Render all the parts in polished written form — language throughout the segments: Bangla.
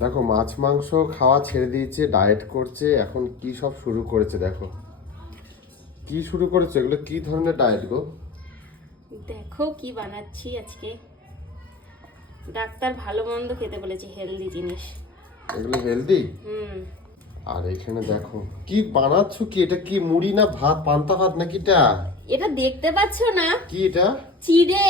দেখো মাছ মাংস খাওয়া ছেড়ে দিয়েছে, ডায়েট করছে, এখন কি সব শুরু করেছে দেখো। কি শুরু করেছে, এগুলো কি ধরনের ডায়েট গো? দেখো কি বানাচ্ছি আজকে। ডাক্তার ভালো মন্দ খেতে বলেছে, হেলদি জিনিস। এগুলো হেলদি? হুম। আর এখানে দেখো কি বানাচ্ছ, কি এটা? কি মুড়ি না ভাত, পান্তা ভাত নাকি এটা? এটা দেখতে পাচ্ছ না? কি এটা? চিড়ে।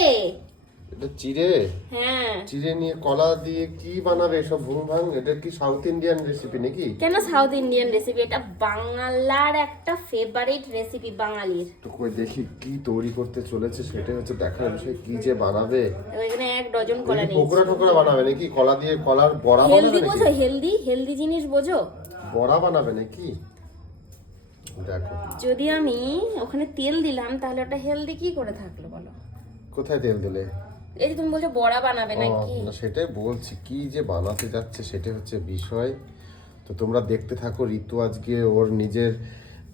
এটা চিড়ে? হ্যাঁ। চিড়ে নিয়ে কলা দিয়ে কি বানাবে এসব ভুং ভাং? এটা কি সাউথ ইন্ডিয়ান রেসিপি নাকি? কেন সাউথ ইন্ডিয়ান রেসিপি? এটা বাংলার একটা ফেভারিট রেসিপি বাঙালির। তো কই দেখি কি তৈরি করতে চলেছে, সেটা হচ্ছে দেখার বিষয়। কি যে বানাবে? এখানে 1 ডজন কলা নাকি নিয়েছি। পকোড়া টকোড়া বানাবে নাকি? কলা দিয়ে কলার বড়া বানাবে হেলদি নাকি? বোঝো? হেলদি জিনিস বোঝো? বড়া বানাবে নাকি? দেখো যদি আমি ওখানে তেল দিলাম তাহলে ওটা হেলদি কি করে থাকলো বলো? কোথায় তেল দিলে? এই যে তুমি বলছো বড়া বানাবে নাকি? না, সেটাই বলছি, কি যে বানাতে যাচ্ছে সেটা হচ্ছে বিষয়। তো তোমরা দেখতে থাকো। ঋতু আজকে ওর নিজের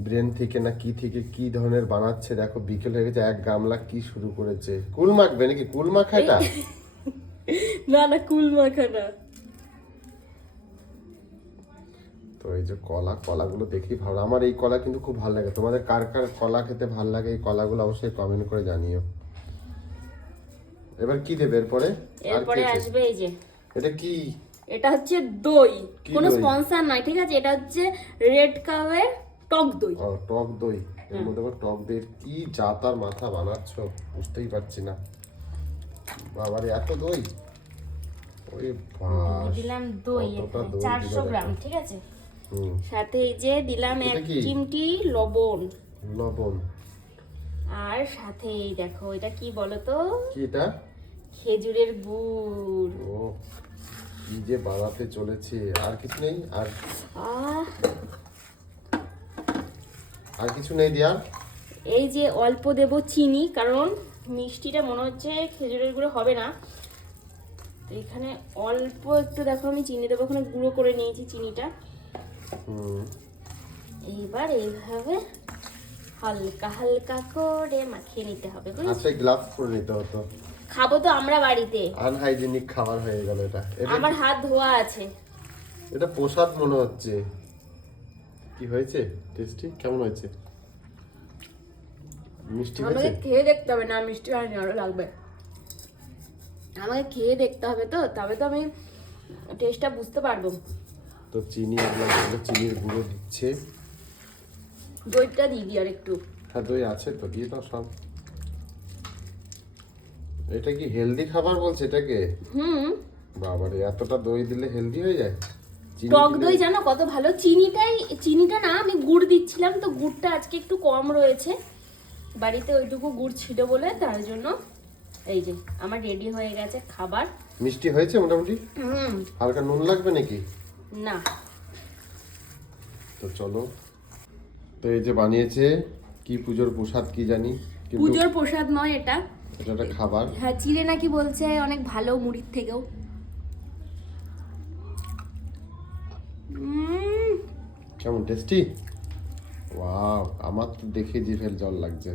ব্রেন থেকে না কি থেকে কি ধরনের বানাচ্ছে দেখো। বিকেল হয়ে গেছে, 1 গামলা কি শুরু করেছে। কুল মাখবে নাকি? কুল মাখা এটা? না না, কুল মাখা না। তো এই যে কলাগুলো দেখি ভালো। আমার এই কলা কিন্তু খুব ভালো লাগে। তোমাদের কার কার কলা খেতে ভালো লাগে এই কলাগুলো অবশ্যই কমেন্ট করে জানিও। এবার কি দেবে এরপরে? এরপরে আসবে এই যে, এটা কি? এটা হচ্ছে দই। কি কোনো দই? স্পন্সর নয়, ঠিক আছে? এটা হচ্ছে রেড কাউয়ের টক দই। ও, টক দই। এর মধ্যে আবার টক দইয়ের কি জাতার মাথা বানাচ্ছ বুঝতেই পারছি না। বাবারে এত দই! ওরে বাস, দিলাম দই কতটা এখানে দই 400 দিল গ্রাম, দেখো। ঠিক আছে? হুম, সাথে এই যে দিলাম এটা 1 কি? চিমটি লবণ। লবণ। আর সাথে এই দেখো, এটা কি বলো তো? কি এটা? খেজুরের গুড়। ও, কি যে বানাতে চলেছে। আর কিছু নেই? আর আহ আর কিছু নেই দিয়া? এই যে অল্প দেব চিনি, কারণ মিষ্টিটা মনে হচ্ছে খেজুরের গুঁড়ো হবে না। তো এখানে অল্প একটু দেখো আমি চিনি দেবো, ওখানে গুঁড়ো করে নিয়েছি চিনিটা। হুম। এইবার এইভাবে হালকা হালকা করে মাখিয়ে নিতে হবে, বুঝেছো? হাতে গ্লাভস পরে নিতে হতো। খাবো তো আমরা বাড়িতে। আনহাইজেনিক খাবার হয়ে গেল এটা। এটা আমার হাত ধোয়া আছে। এটা প্রসাদ মনে হচ্ছে। কি হয়েছে? টেস্টি কেমন হয়েছে? মিষ্টি আমাকে হয়েছে? খেয়ে দেখতে হবে, না মিষ্টি হয়নি, আরো লাগবে। আমাকে খেয়ে দেখতে হবে, তো তবে তো আমি টেস্টটা বুঝতে পারবো। তো চিনি, আমরা চিনির গুঁড়ো দিচ্ছে। দইটা দিয়ে দিই আর একটু। হ্যাঁ, দই আছে তো, দিয়ে দাও সব। এটা কি হেলদি খাবার বলছে এটাকে? হুম। বাবারে, এতটা দই দিলে হেলদি হয়ে যায়? চিনি টক দিলে- দই জানো কত ভালো? চিনিটা না, আমি গুড় দিচ্ছিলাম, তো গুড়টা আজকে একটু কম রয়েছে বাড়িতে, ওইটুকু গুড় ছিল বলে, তার জন্য। এই যে আমার রেডি হয়ে গেছে খাবার। মিষ্টি হয়েছে মোটামুটি? হুম। হালকা নুন লাগবে নাকি? না। তো চলো। তো এই যে বানিয়েছে, কি পুজোর প্রসাদ কি জানি, কিন্তু পুজোর প্রসাদ নয় এটা। এটা একটা খাবার। হ্যাঁ, চিড়ে নাকি বলছে অনেক ভালো মুড়ির থেকেও। কেমন টেস্টি? ওয়াও, আমার তো দেখে জিভের জল লাগছে।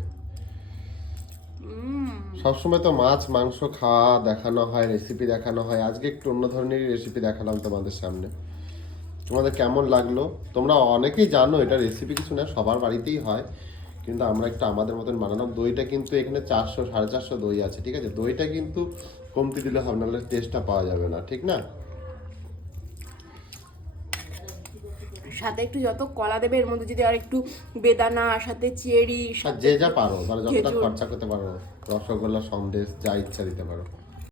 সবসময় তো মাছ মাংস খাওয়া দেখানো হয়, রেসিপি দেখানো হয়, আজকে একটু অন্য ধরনের রেসিপি দেখালাম তোমাদের সামনে। তোমাদের কেমন লাগলো? তোমরা অনেকেই জানো এটা রেসিপি কিছু না, সবার বাড়িতেই হয়, কিন্তু আমরা একটু আমাদের মতন বানালাম। দইটা কিন্তু এখানে 400 450 দই আছে, ঠিক আছে? দইটা কিন্তু কমতি দিলে হবে, নাহলে টেস্টটা পাওয়া যাবে না, ঠিক না? সাথে একটু যত কলা দেবে, এর মধ্যে যদি আর একটু বেদানা, সাথে চেরি, আর যে যা পারো, মানে যতটা খেজুর। খরচা করতে পারো, রসগোল্লা সন্দেশ যা ইচ্ছা দিতে পারো।